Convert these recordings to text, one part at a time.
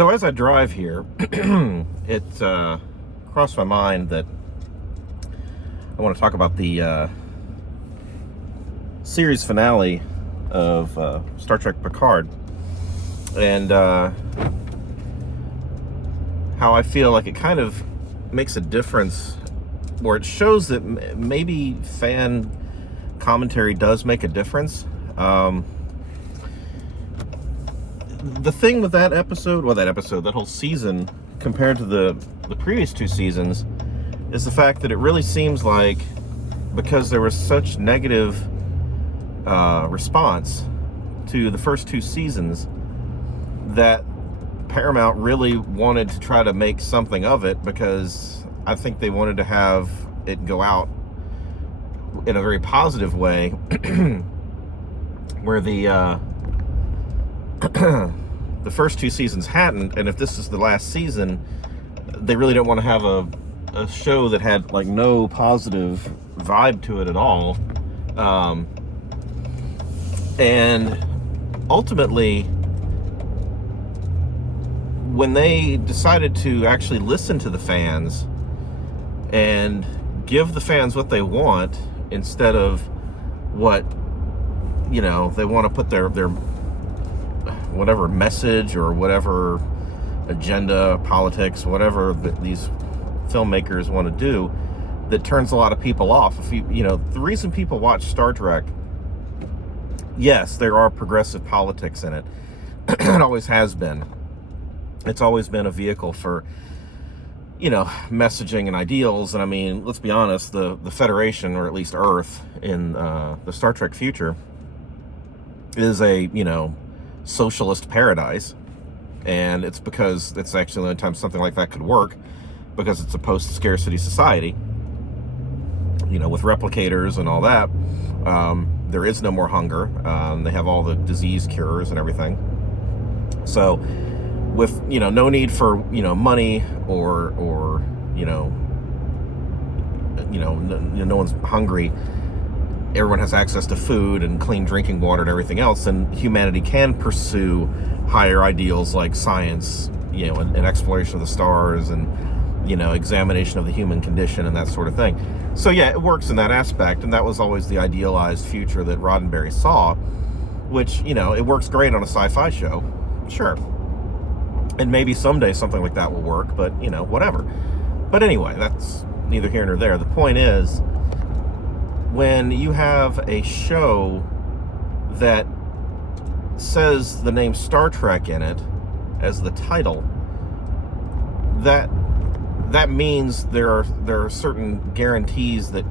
So as I drive here, it crossed my mind that I want to talk about the series finale of Star Trek Picard, and how I feel like it kind of makes a difference, or it shows that maybe fan commentary does make a difference. The thing with that episode, that whole season, compared to the previous two seasons, is the fact that it really seems like, because there was such negative response to the first two seasons, that Paramount really wanted to try to make something of it, because I think they wanted to have it go out in a very positive way, where the the first two seasons hadn't. And if this is the last season, they really don't want to have a show that had like no positive vibe to it at all. And ultimately, when they decided to actually listen to the fans and give the fans what they want, instead of what, they want to put their whatever message or whatever agenda, politics, whatever these filmmakers want to do, that turns a lot of people off. If the reason people watch Star Trek, yes, there are progressive politics in it. It always has been. It's always been a vehicle for, messaging and ideals. And I mean, let's be honest, the Federation, or at least Earth in the Star Trek future, is a, socialist paradise. And it's because it's actually the only time something like that could work, because it's a post-scarcity society, with replicators and all that. There is no more hunger. They have all the disease cures and everything. So with, no need for, money or no one's hungry. Everyone has access to food and clean drinking water and everything else, and humanity can pursue higher ideals like science, and exploration of the stars, and, examination of the human condition and that sort of thing. So yeah, it works in that aspect, and that was always the idealized future that Roddenberry saw, which, it works great on a sci-fi show, sure. And maybe someday something like that will work, but, whatever. But anyway, that's neither here nor there. The point is, when you have a show that says the name Star Trek in it as the title, that means there are certain guarantees that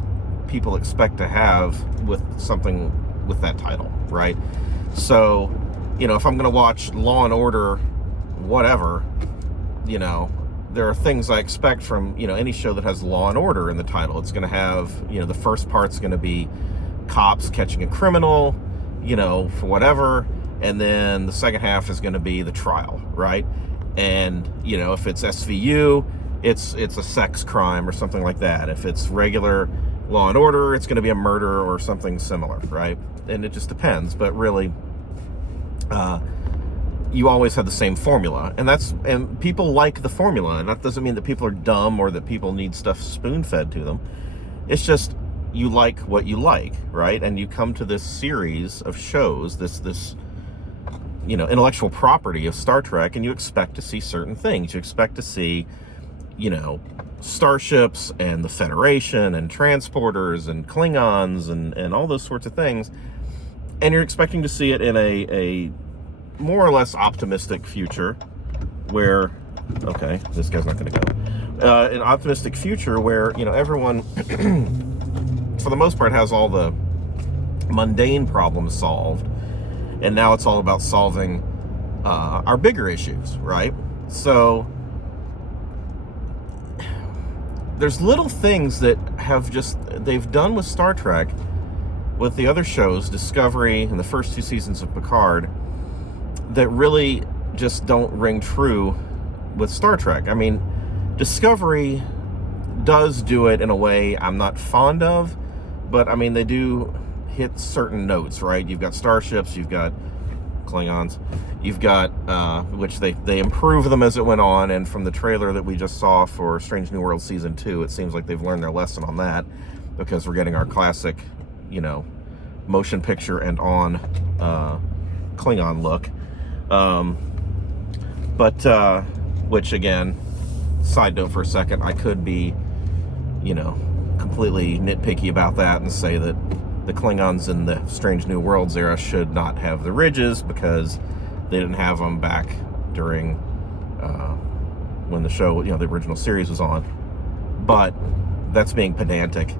people expect to have with something with that title, right? So, if I'm going to watch Law and Order, whatever, there are things I expect from, any show that has Law and Order in the title. It's going to have, the first part's going to be cops catching a criminal, for whatever. And then the second half is going to be the trial, right? And, if it's SVU, it's a sex crime or something like that. If it's regular Law and Order, it's going to be a murder or something similar, right? And it just depends. But really, you always have the same formula, and people like the formula, and that doesn't mean that people are dumb or that people need stuff spoon-fed to them. It's just, you like what you like, right? And you come to this series of shows, this intellectual property of Star Trek, and you expect to see certain things. You expect to see, starships and the Federation and transporters and Klingons and all those sorts of things, and you're expecting to see it in a more or less optimistic future where, okay, this guy's not going to go, an optimistic future where, everyone, for the most part, has all the mundane problems solved, and now it's all about solving our bigger issues, right? So there's little things that they've done with Star Trek, with the other shows, Discovery and the first two seasons of Picard, that really just don't ring true with Star Trek. I mean, Discovery does do it in a way I'm not fond of, but I mean, they do hit certain notes, right? You've got starships, you've got Klingons. You've got, which they improved them as it went on, and from the trailer that we just saw for Strange New Worlds Season 2, it seems like they've learned their lesson on that, because we're getting our classic, motion picture and on Klingon look. Which again, side note for a second, I could be, completely nitpicky about that and say that the Klingons in the Strange New Worlds era should not have the ridges because they didn't have them back during when the show, the original series was on. But that's being pedantic.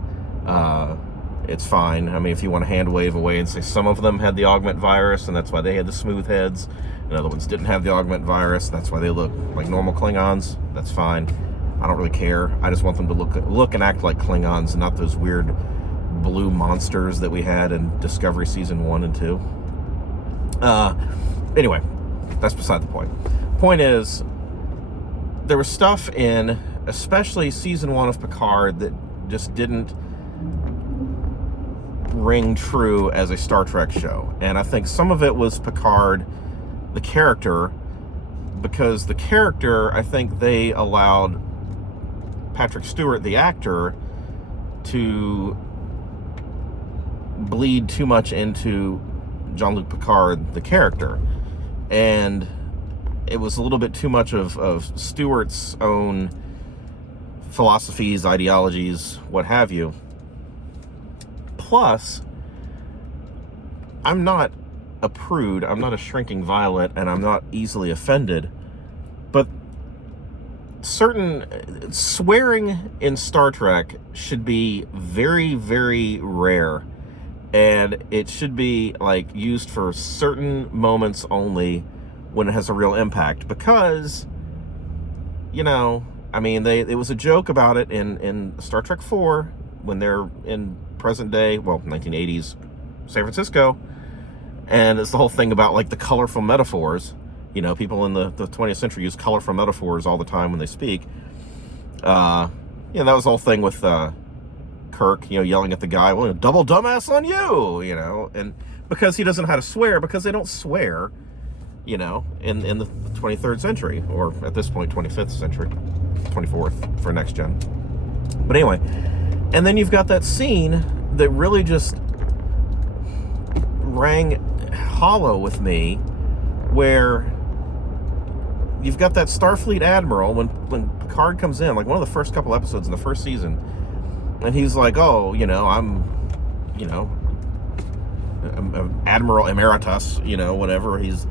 It's fine. I mean, if you want to hand wave away and say some of them had the augment virus and that's why they had the smooth heads, and other ones didn't have the augment virus, that's why they look like normal Klingons, that's fine. I don't really care. I just want them to look and act like Klingons, not those weird blue monsters that we had in Discovery Season 1 and 2. Anyway, that's beside the point. Point is, there was stuff in, especially Season 1 of Picard, that just didn't ring true as a Star Trek show. And I think some of it was Picard, the character, because the character, I think they allowed Patrick Stewart, the actor, to bleed too much into Jean-Luc Picard, the character. And it was a little bit too much of Stewart's own philosophies, ideologies, what have you. Plus, I'm not a prude, I'm not a shrinking violet, and I'm not easily offended, but certain swearing in Star Trek should be very, very rare, and it should be used for certain moments only when it has a real impact, because it was a joke about it in Star Trek 4 when they're in present day, 1980s San Francisco, and it's the whole thing about the colorful metaphors. People in the 20th century use colorful metaphors all the time when they speak. That was the whole thing with Kirk, yelling at the guy, well, double dumbass on you, and because he doesn't know how to swear, because they don't swear, in the 23rd century, or at this point, 25th century, 24th for next gen. But anyway, and then you've got that scene that really just rang hollow with me, where you've got that Starfleet admiral, when Picard comes in, one of the first couple episodes in the first season, and he's like, oh, I'm Admiral Emeritus, whatever, he's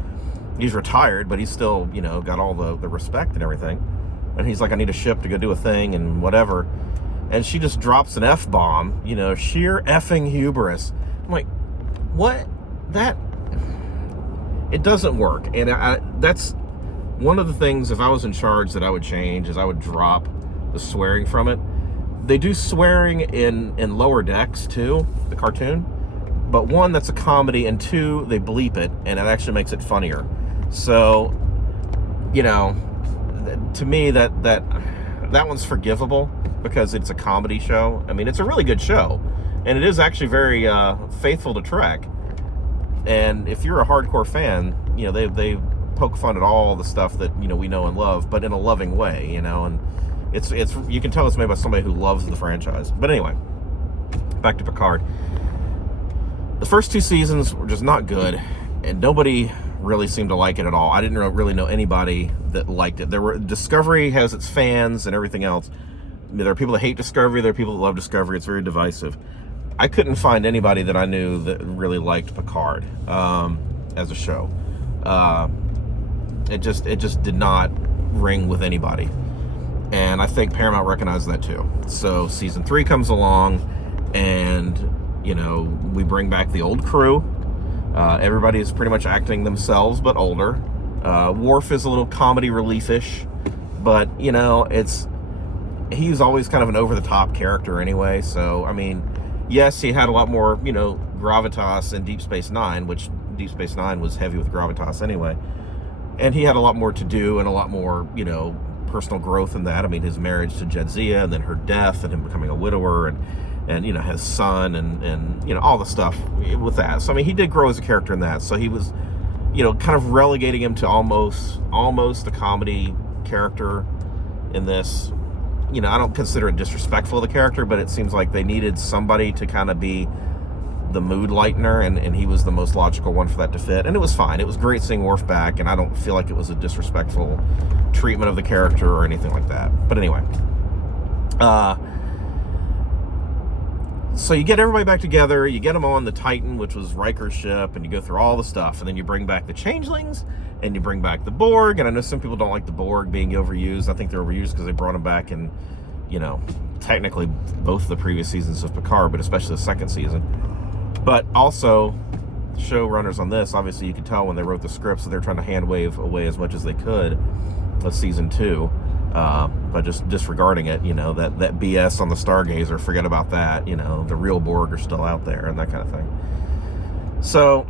retired, but he's still, got all the respect and everything, and he's like, I need a ship to go do a thing and whatever, and she just drops an F-bomb, sheer effing hubris. I'm like, what? It doesn't work. And that's one of the things, if I was in charge, that I would change, is I would drop the swearing from it. They do swearing in Lower Decks too, the cartoon, but one, that's a comedy, and two, they bleep it, and it actually makes it funnier. So, to me, that one's forgivable because it's a comedy show. I mean, it's a really good show, and it is actually very faithful to Trek. And if you're a hardcore fan, they poke fun at all the stuff that we know and love, but in a loving way, and it's you can tell it's made by somebody who loves the franchise. But anyway, back to Picard. The first two seasons were just not good, and nobody really seemed to like it at all. I didn't really know anybody that liked it. Discovery has its fans and everything else. There are people that hate Discovery, there are people that love Discovery. It's very divisive. I couldn't find anybody that I knew that really liked Picard as a show. It just did not ring with anybody, and I think Paramount recognized that too. So season 3 comes along, and we bring back the old crew. Everybody is pretty much acting themselves, but older. Worf is a little comedy relief-ish, but he's always kind of an over-the-top character anyway. So I mean, yes, he had a lot more, gravitas in Deep Space Nine, which Deep Space Nine was heavy with gravitas anyway. And he had a lot more to do and a lot more, personal growth in that. I mean, his marriage to Jadzia, and then her death, and him becoming a widower, and his son, and all the stuff with that. So, I mean, he did grow as a character in that. So he was kind of relegating him to almost a comedy character in this. I don't consider it disrespectful of the character, but it seems like they needed somebody to kind of be the mood lightener, and he was the most logical one for that to fit. And it was fine. It was great seeing Worf back, and I don't feel like it was a disrespectful treatment of the character or anything like that. But anyway, so you get everybody back together, you get them on the Titan, which was Riker's ship, and you go through all the stuff, and then you bring back the Changelings, and you bring back the Borg. And I know some people don't like the Borg being overused. I think they're overused because they brought them back in, technically both the previous seasons of Picard, but especially the second season. But also, showrunners on this, obviously you could tell when they wrote the scripts that they're trying to hand wave away as much as they could of season 2, by just disregarding it. That BS on the Stargazer, forget about that. The real Borg are still out there and that kind of thing. So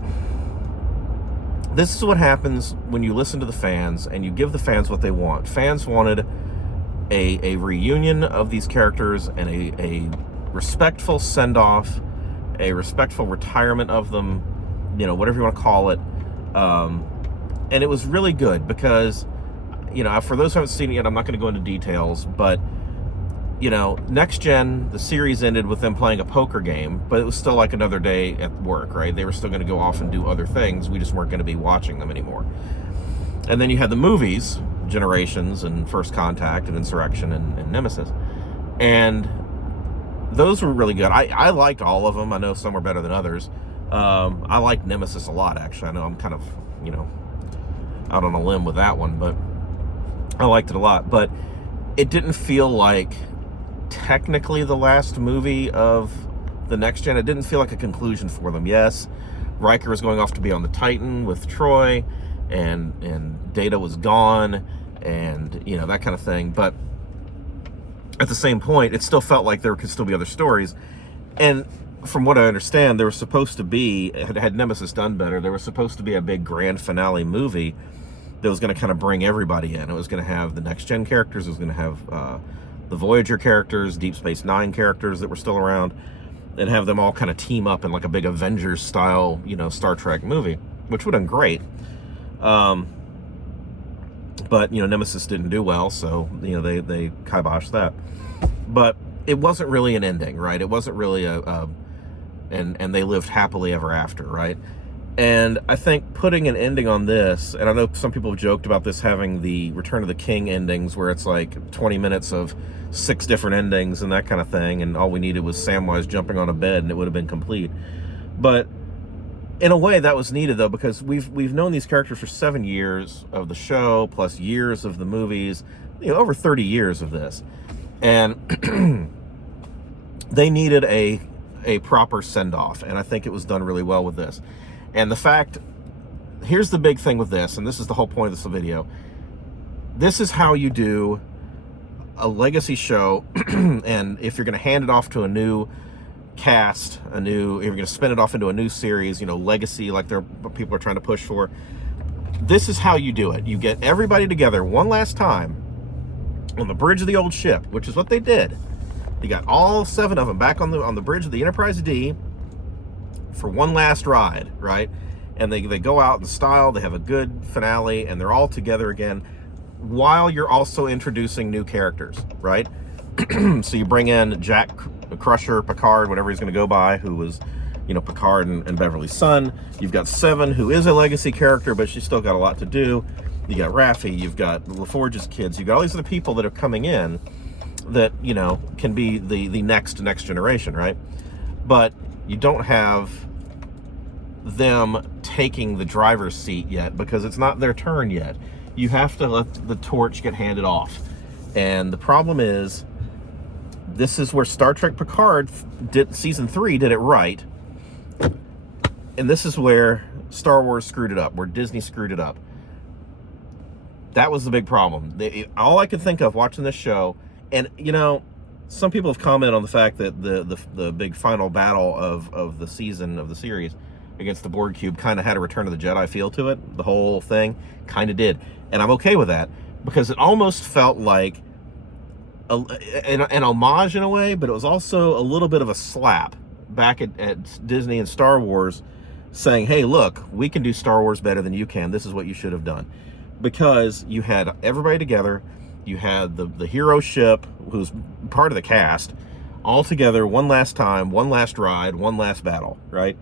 this is what happens when you listen to the fans and you give the fans what they want. Fans wanted a reunion of these characters and a respectful send-off, a respectful retirement of them, whatever you want to call it. And it was really good because, for those who haven't seen it yet, I'm not going to go into details, but, Next Gen, the series ended with them playing a poker game, but it was still like another day at work, right? They were still going to go off and do other things. We just weren't going to be watching them anymore. And then you had the movies, Generations and First Contact and Insurrection and Nemesis. And those were really good. I liked all of them. I know some were better than others. I liked Nemesis a lot, actually. I know I'm kind of, out on a limb with that one, but I liked it a lot. But it didn't feel like technically the last movie of the Next Gen. It didn't feel like a conclusion for them. Yes, Riker was going off to be on the Titan with Troy, and Data was gone, and, that kind of thing. But at the same point, it still felt like there could still be other stories. And from what I understand, there was supposed to be, had Nemesis done better, there was supposed to be a big grand finale movie that was going to kind of bring everybody in. It was going to have the Next Gen characters, it was going to have the Voyager characters, Deep Space Nine characters that were still around, and have them all kind of team up in like a big Avengers style, Star Trek movie, which would have been great. But, Nemesis didn't do well, so, they kiboshed that. But it wasn't really an ending, right? It wasn't really and they lived happily ever after, right? And I think putting an ending on this, and I know some people have joked about this having the Return of the King endings, where it's like 20 minutes of 6 different endings and that kind of thing, and all we needed was Samwise jumping on a bed and it would have been complete. But in a way, that was needed, though, because we've known these characters for 7 years of the show, plus years of the movies, over 30 years of this. And they needed a proper send-off, and I think it was done really well with this. And the fact, here's the big thing with this, and this is the whole point of this video. This is how you do a legacy show, and if you're going to hand it off to a new cast, if you're going to spin it off into a new series, legacy, like people are trying to push for, this is how you do it. You get everybody together one last time on the bridge of the old ship, which is what they did. You got all 7 of them back on the bridge of the Enterprise D for one last ride, right? And they go out in style, they have a good finale, and they're all together again, while you're also introducing new characters, right? So you bring in Jack Crusher, Picard, whatever he's going to go by, who was, Picard and Beverly's son. You've got Seven, who is a legacy character, but she's still got a lot to do. You got Raffi, you've got LaForge's kids, you've got all these other people that are coming in that, can be the next generation, right? But you don't have them taking the driver's seat yet, because it's not their turn yet. You have to let the torch get handed off. And the problem is, this is where Star Trek Picard season 3 did it right. And this is where Star Wars screwed it up, where Disney screwed it up. That was the big problem. All I could think of watching this show, and some people have commented on the fact that the big final battle of the season of the series against the Borg Cube kind of had a Return of the Jedi feel to it. The whole thing kind of did. And I'm okay with that, because it almost felt like an homage in a way, but it was also a little bit of a slap back at Disney and Star Wars, saying, hey, look, we can do Star Wars better than you can. This is what you should have done. Because you had everybody together. You had the hero ship, who's part of the cast, all together one last time, one last ride, one last battle, right?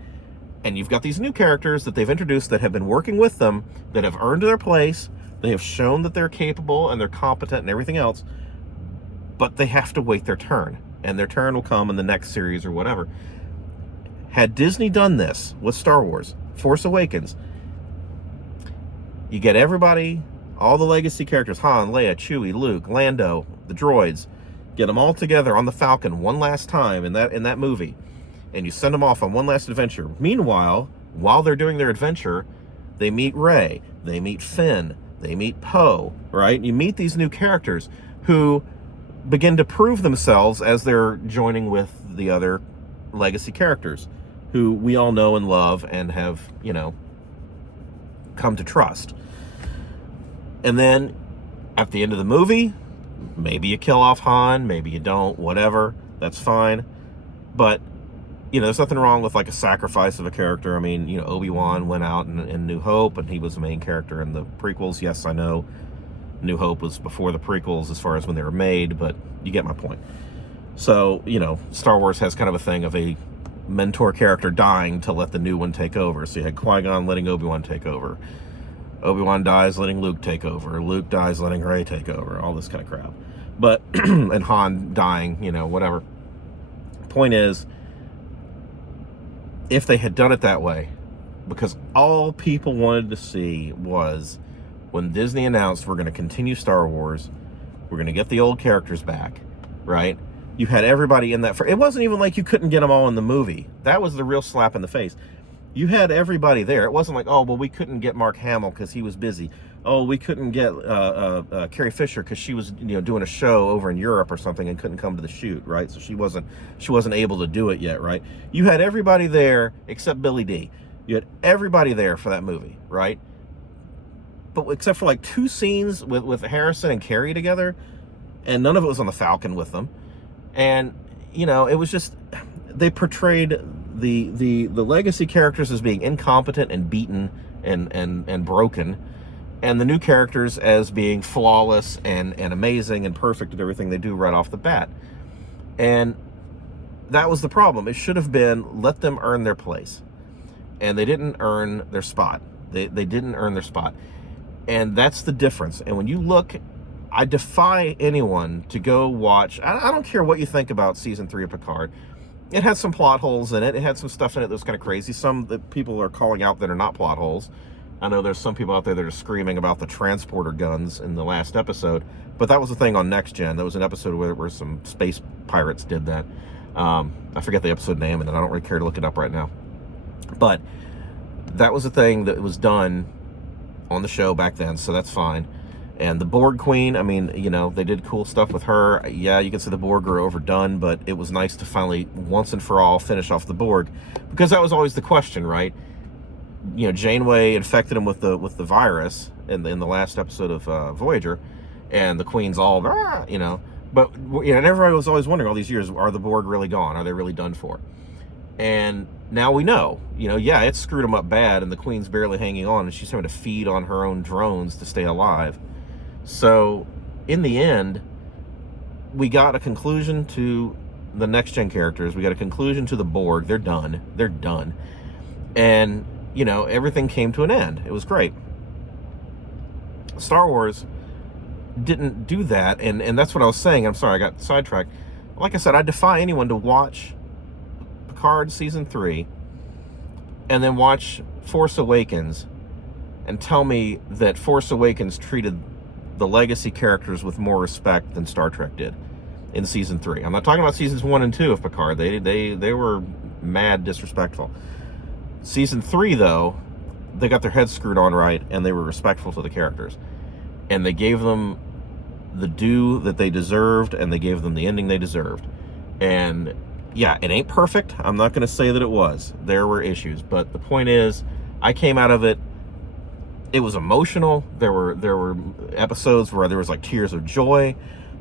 And you've got these new characters that they've introduced that have been working with them, that have earned their place. They have shown that they're capable and they're competent and everything else. But they have to wait their turn. And their turn will come in the next series or whatever. Had Disney done this with Star Wars, Force Awakens, you get everybody, all the legacy characters, Han, Leia, Chewie, Luke, Lando, the droids, get them all together on the Falcon one last time in that movie, and you send them off on one last adventure. Meanwhile, while they're doing their adventure, they meet Rey, they meet Finn, they meet Poe, right? You meet these new characters who begin to prove themselves as they're joining with the other legacy characters who we all know and love and have, come to trust. And then at the end of the movie, maybe you kill off Han, maybe you don't, whatever, that's fine. But, there's nothing wrong with like a sacrifice of a character. I mean, Obi-Wan went out in New Hope and he was the main character in the prequels. Yes, I know New Hope was before the prequels as far as when they were made, but you get my point. So, Star Wars has kind of a thing of a mentor character dying to let the new one take over. So you had Qui-Gon letting Obi-Wan take over. Obi-Wan dies letting Luke take over. Luke dies letting Rey take over. All this kind of crap. But, and Han dying, whatever. Point is, if they had done it that way, because all people wanted to see was when Disney announced we're going to continue Star Wars, we're going to get the old characters back, right? You had everybody in that. It wasn't even like you couldn't get them all in the movie. That was the real slap in the face. You had everybody there. It wasn't like, oh, well, we couldn't get Mark Hamill because he was busy. Oh, we couldn't get Carrie Fisher because she was, doing a show over in Europe or something and couldn't come to the shoot, right? So she wasn't able to do it yet, right? You had everybody there except Billy D. You had everybody there for that movie, right? But except for like 2 scenes with Harrison and Carrie together, and none of it was on the Falcon with them. And, it was just, they portrayed the legacy characters as being incompetent and beaten and broken, and the new characters as being flawless and amazing and perfect at everything they do right off the bat. And that was the problem. It should have been, let them earn their place. And they didn't earn their spot. They didn't earn their spot. And that's the difference. And when you look, I defy anyone to go watch. I don't care what you think about season 3 of Picard. It had some plot holes in it. It had some stuff in it that was kind of crazy. Some that people are calling out that are not plot holes. I know there's some people out there that are screaming about the transporter guns in the last episode, but that was the thing on Next Gen. That was an episode where some space pirates did that. I forget the episode name, and I don't really care to look it up right now. But that was a thing that was done on the show back then, so that's fine. And the Borg Queen, I mean, they did cool stuff with her. Yeah, you can say the Borg are overdone, but it was nice to finally, once and for all, finish off the Borg. Because that was always the question, right? Janeway infected him with the virus in the last episode of Voyager, and the Queen's all, But, and everybody was always wondering all these years, are the Borg really gone? Are they really done for? And now we know, yeah, it screwed them up bad, and the Queen's barely hanging on, and she's having to feed on her own drones to stay alive. So, in the end, we got a conclusion to the next-gen characters. We got a conclusion to the Borg. They're done. They're done. And, everything came to an end. It was great. Star Wars didn't do that, and that's what I was saying. I'm sorry, I got sidetracked. Like I said, I defy anyone to watch Picard Season 3 and then watch Force Awakens and tell me that Force Awakens treated the legacy characters with more respect than Star Trek did in Season 3. I'm not talking about Seasons 1 and 2 of Picard. They were mad disrespectful. Season 3, though, they got their heads screwed on right, and they were respectful to the characters. And they gave them the due that they deserved, and they gave them the ending they deserved. And, yeah, it ain't perfect. I'm not going to say that it was. There were issues. But the point is, I came out of it. It was emotional. There were episodes where there was like tears of joy.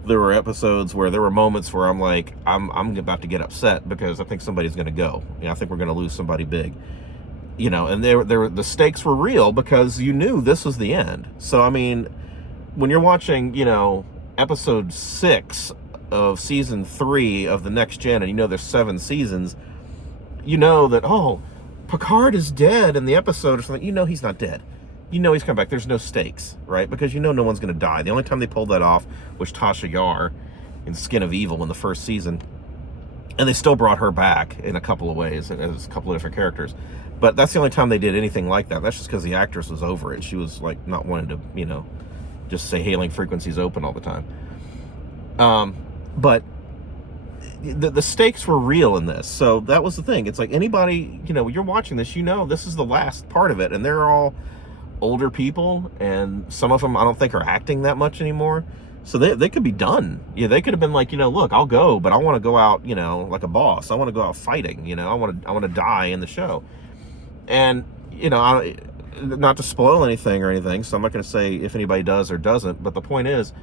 There were episodes where there were moments where I'm like, I'm about to get upset because I think somebody's going to go. I think we're going to lose somebody big. and the stakes were real because you knew this was the end. So, I mean, when you're watching, episode 6 of season 3 of the Next Gen, and there's 7 seasons, that, oh, Picard is dead in the episode or something. He's not dead. He's coming back. There's no stakes, right? Because no one's going to die. The only time they pulled that off was Tasha Yar in Skin of Evil in the first season. And they still brought her back in a couple of ways, as a couple of different characters. But that's the only time they did anything like that. That's just because the actress was over it. She was, like, not wanting to, just say hailing frequencies open all the time. But the stakes were real in this. So that was the thing. It's like anybody, you're watching this, this is the last part of it. And they're all older people, and some of them I don't think are acting that much anymore. So they could be done. Yeah, they could have been like, look, I'll go, but I want to go out, like a boss. I want to go out fighting. I want to die in the show. And not to spoil anything or anything, so I'm not going to say if anybody does or doesn't. But the point is,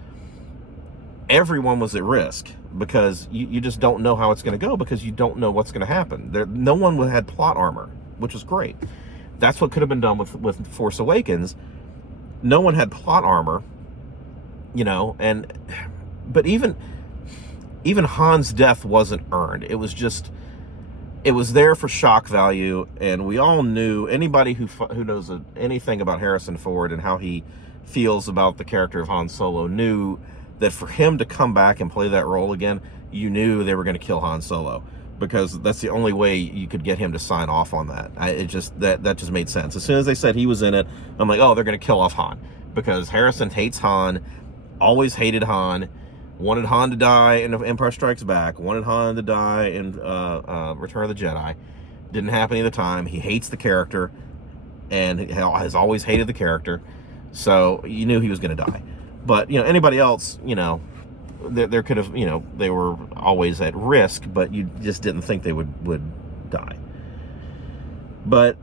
everyone was at risk because you just don't know how it's going to go because you don't know what's going to happen. No one had plot armor, which was great. That's what could have been done with Force Awakens. No one had plot armor. But even Han's death wasn't earned. It was there for shock value, and we all knew, anybody who knows anything about Harrison Ford and how he feels about the character of Han Solo knew that for him to come back and play that role again, you knew they were going to kill Han Solo, because that's the only way you could get him to sign off on that. That just made sense. As soon as they said he was in it, I'm like, oh, they're going to kill off Han, because Harrison hates Han. Always hated Han, wanted Han to die in Empire Strikes Back, wanted Han to die in Return of the Jedi. Didn't happen either time. He hates the character, and has always hated the character. So you knew he was going to die. But anybody else, there could have, they were always at risk, but you just didn't think they would die. But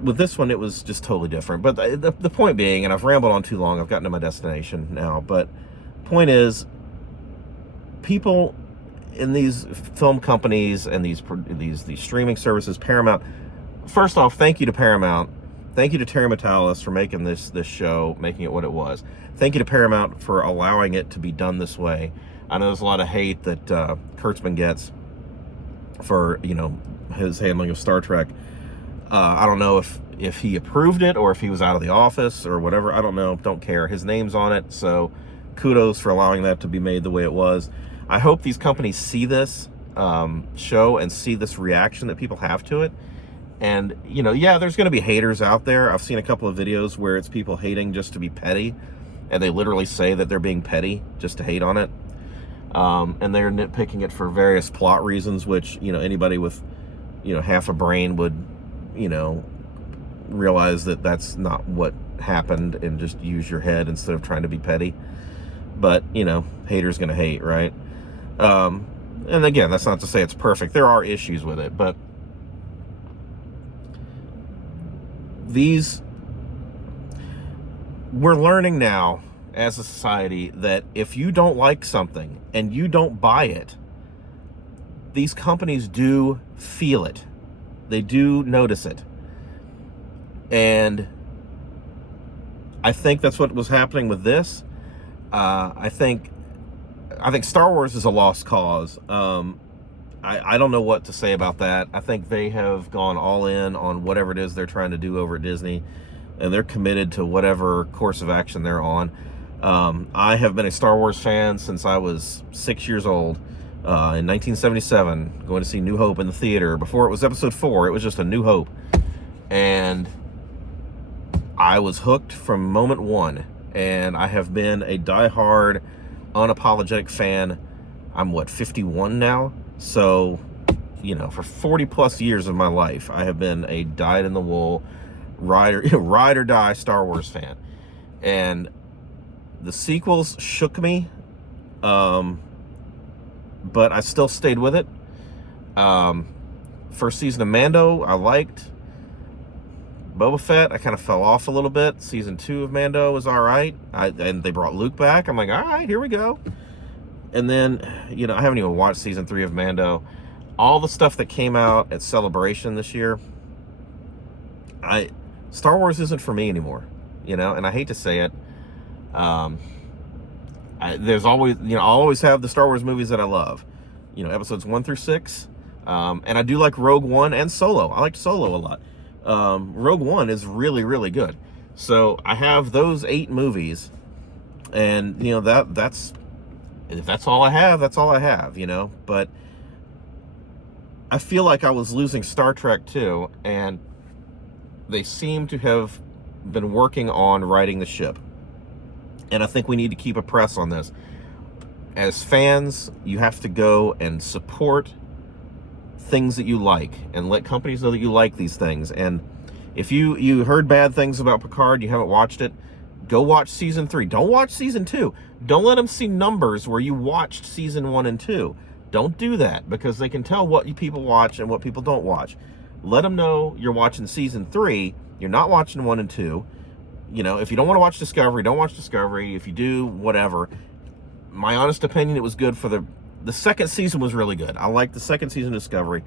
with this one, it was just totally different. But the point being, and I've rambled on too long, I've gotten to my destination now, but point is, people in these film companies and these streaming services, Paramount, first off, thank you to Paramount. Thank you to Terry Metalis for making this show, making it what it was. Thank you to Paramount for allowing it to be done this way. I know there's a lot of hate that Kurtzman gets for, his handling of Star Trek. I don't know if he approved it or if he was out of the office or whatever. I don't know. Don't care. His name's on it. So kudos for allowing that to be made the way it was. I hope these companies see this show and see this reaction that people have to it. And, yeah, there's going to be haters out there. I've seen a couple of videos where it's people hating just to be petty. And they literally say that they're being petty just to hate on it. And they're nitpicking it for various plot reasons, which, anybody with, half a brain would, realize that that's not what happened, and just use your head instead of trying to be petty. But, haters gonna hate, right? And again, that's not to say it's perfect. There are issues with it, but we're learning now as a society that if you don't like something and you don't buy it, these companies do feel it. They do notice it. And I think that's what was happening with this. I think Star Wars is a lost cause. I don't know what to say about that. I think they have gone all in on whatever it is they're trying to do over at Disney, and they're committed to whatever course of action they're on. I have been a Star Wars fan since I was 6 years old. In 1977, going to see New Hope in the theater. Before it was episode 4, it was just a New Hope. And I was hooked from moment one. And I have been a diehard, unapologetic fan. I'm, 51 now? So, for 40 plus years of my life, I have been a dyed-in-the-wool, ride or die Star Wars fan. And the sequels shook me. But I still stayed with it. First season of Mando, I liked. Boba Fett, I kind of fell off a little bit. Season 2 of Mando was all right. And they brought Luke back. I'm like, all right, here we go. And then, I haven't even watched season 3 of Mando. All the stuff that came out at Celebration this year, Star Wars isn't for me anymore, and I hate to say it. There's always, I'll always have the Star Wars movies that I love, episodes 1 through 6. And I do like Rogue One and Solo. I like Solo a lot. Rogue One is really, really good. So I have those 8 movies, and that's if that's all I have, that's all I have, But I feel like I was losing Star Trek too, and they seem to have been working on righting the ship. And I think we need to keep a press on this. As fans, you have to go and support things that you like and let companies know that you like these things. And if you heard bad things about Picard, you haven't watched it, go watch season 3. Don't watch season 2. Don't let them see numbers where you watched season 1 and 2. Don't do that, because they can tell what people watch and what people don't watch. Let them know you're watching season 3. You're not watching 1 and 2. If you don't want to watch Discovery, don't watch Discovery. If you do, whatever. My honest opinion, it was good for the second season was really good. I liked the second season of Discovery.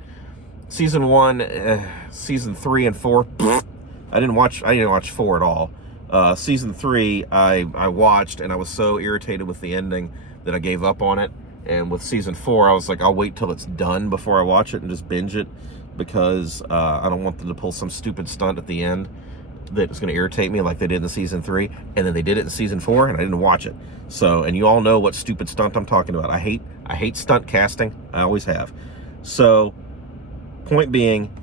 Season 1, season 3 and 4, I didn't watch 4 at all. Season 3, I watched, and I was so irritated with the ending that I gave up on it. And with season 4, I was like, I'll wait till it's done before I watch it and just binge it, because I don't want them to pull some stupid stunt at the end that's going to irritate me like they did in season 3, and then they did it in season 4, and I didn't watch it. So, and you all know what stupid stunt I'm talking about. I hate stunt casting. I always have. So, point being,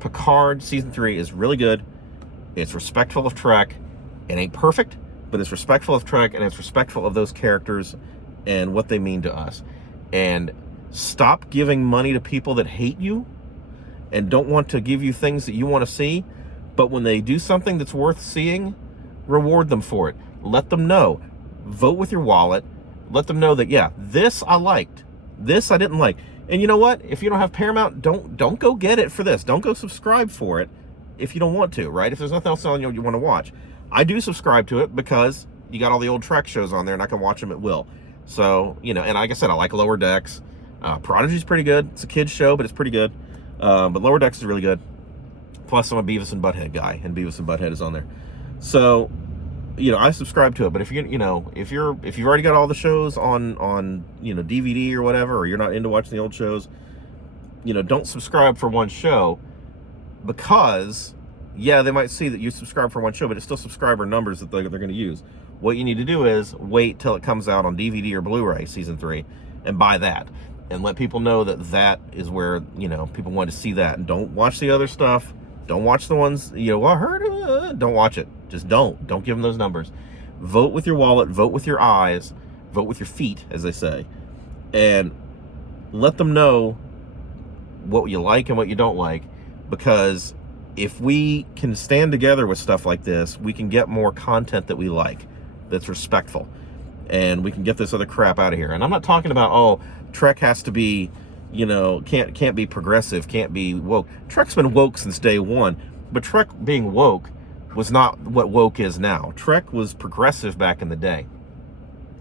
Picard season 3 is really good. It's respectful of Trek. It ain't perfect, but it's respectful of Trek, and it's respectful of those characters and what they mean to us. And stop giving money to people that hate you and don't want to give you things that you want to see. But when they do something that's worth seeing, reward them for it. Let them know. Vote with your wallet. Let them know that, yeah, this I liked. This I didn't like. And you know what? If you don't have Paramount, don't go get it for this. Don't go subscribe for it if you don't want to, right? If there's nothing else on you want to watch. I do subscribe to it because you got all the old Trek shows on there, and I can watch them at will. So, and like I said, I like Lower Decks. Prodigy's pretty good. It's a kid's show, but it's pretty good. But Lower Decks is really good. Plus, I'm a Beavis and Butthead guy, and Beavis and Butthead is on there. So, I subscribe to it. But if if you've already got all the shows on DVD or whatever, or you're not into watching the old shows, don't subscribe for one show, because yeah, they might see that you subscribe for one show, but it's still subscriber numbers that they're going to use. What you need to do is wait till it comes out on DVD or Blu-ray season 3 and buy that, and let people know that is where people want to see that. And don't watch the other stuff. Don't watch the ones, I heard, don't watch it. Just don't give them those numbers. Vote with your wallet, vote with your eyes, vote with your feet, as they say, and let them know what you like and what you don't like. Because if we can stand together with stuff like this, we can get more content that we like, that's respectful, and we can get this other crap out of here. And I'm not talking about, Trek has to be, can't be progressive, can't be woke. Trek's been woke since day one, but Trek being woke was not what woke is now. Trek was progressive back in the day.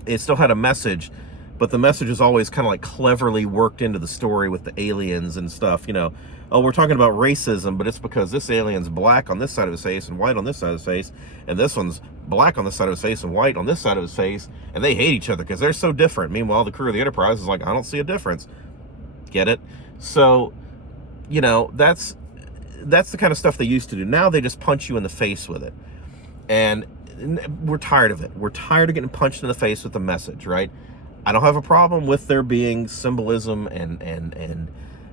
It still had a message, but the message is always kind of like cleverly worked into the story with the aliens and stuff. We're talking about racism, but it's because this alien's black on this side of his face and white on this side of his face, and this one's black on this side of his face and white on this side of his face, and they hate each other because they're so different. Meanwhile, the crew of the Enterprise is like, I don't see a difference. Get it? So, that's the kind of stuff they used to do. Now they just punch you in the face with it. And we're tired of it. We're tired of getting punched in the face with the message, right? I don't have a problem with there being symbolism and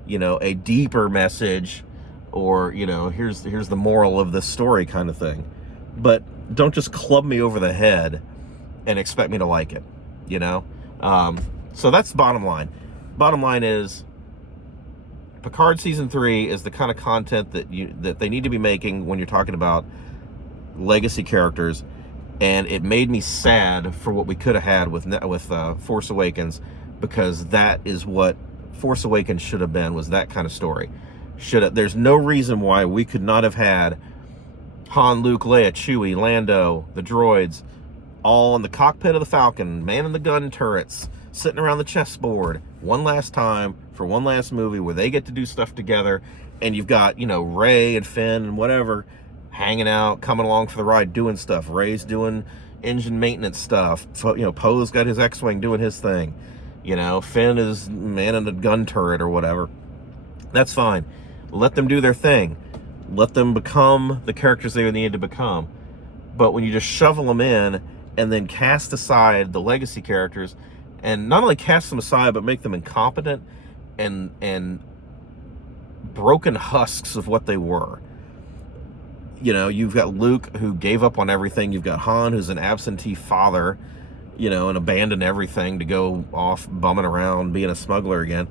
a deeper message, or, here's the moral of this story kind of thing. But don't just club me over the head and expect me to like it, So that's the bottom line. Bottom line is, Picard season 3 is the kind of content that they need to be making when you're talking about legacy characters, and it made me sad for what we could have had with Force Awakens, because that is what Force Awakens should have been, was that kind of story. There's no reason why we could not have had Han, Luke, Leia, Chewie, Lando, the droids, all in the cockpit of the Falcon, manning the gun turrets, sitting around the chessboard one last time for one last movie where they get to do stuff together, and you've got, you know, Rey and Finn and whatever hanging out, coming along for the ride, doing stuff. Rey's doing engine maintenance stuff. You know, Poe's got his X-Wing doing his thing. You know, Finn is manning a gun turret or whatever. That's fine. Let them do their thing. Let them become the characters they need to become. But when you just shovel them in and then cast aside the legacy characters, and not only cast them aside, but make them incompetent and broken husks of what they were. You know, you've got Luke, who gave up on everything. You've got Han, who's an absentee father, you know, and abandoned everything to go off bumming around, being a smuggler again.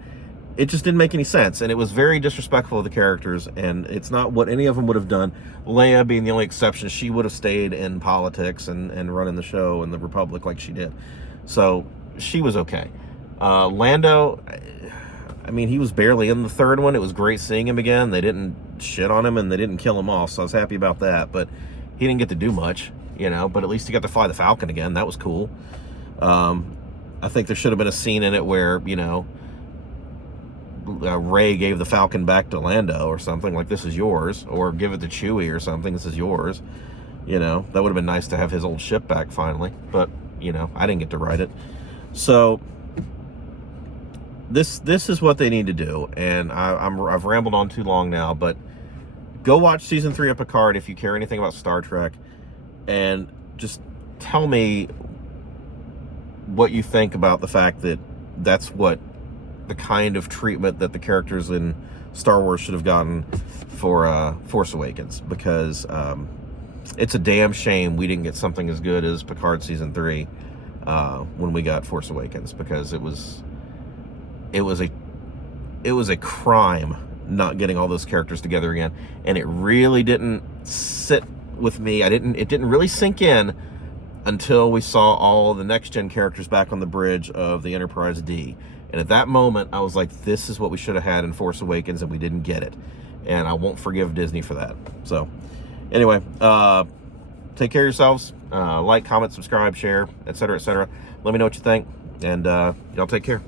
It just didn't make any sense, and it was very disrespectful of the characters, and it's not what any of them would have done. Leia being the only exception, she would have stayed in politics and running the show in the Republic like she did. So she was okay. Lando, I mean, he was barely in the third one. It was great seeing him again. They didn't shit on him, and they didn't kill him off, so I was happy about that. But he didn't get to do much, you know, but at least he got to fly the Falcon again. That was cool. I think there should have been a scene in it where, you know, Rey gave the Falcon back to Lando or something, like, this is yours, or give it to Chewie or something, this is yours. You know, that would have been nice to have his old ship back finally, but, you know, I didn't get to ride it. So this is what they need to do, and I've rambled on too long now, but go watch season 3 of Picard if you care anything about Star Trek, and just tell me what you think about the fact that that's what the kind of treatment that the characters in Star Wars should have gotten for Force Awakens, because it's a damn shame we didn't get something as good as Picard season 3 when we got Force Awakens, because it was a crime not getting all those characters together again, and it really didn't sit with me. It didn't really sink in until we saw all the next gen characters back on the bridge of the Enterprise D. And at that moment, I was like, this is what we should have had in Force Awakens, and we didn't get it. And I won't forgive Disney for that. So, anyway, take care of yourselves. Like, comment, subscribe, share, etc., etc. Let me know what you think, and y'all take care.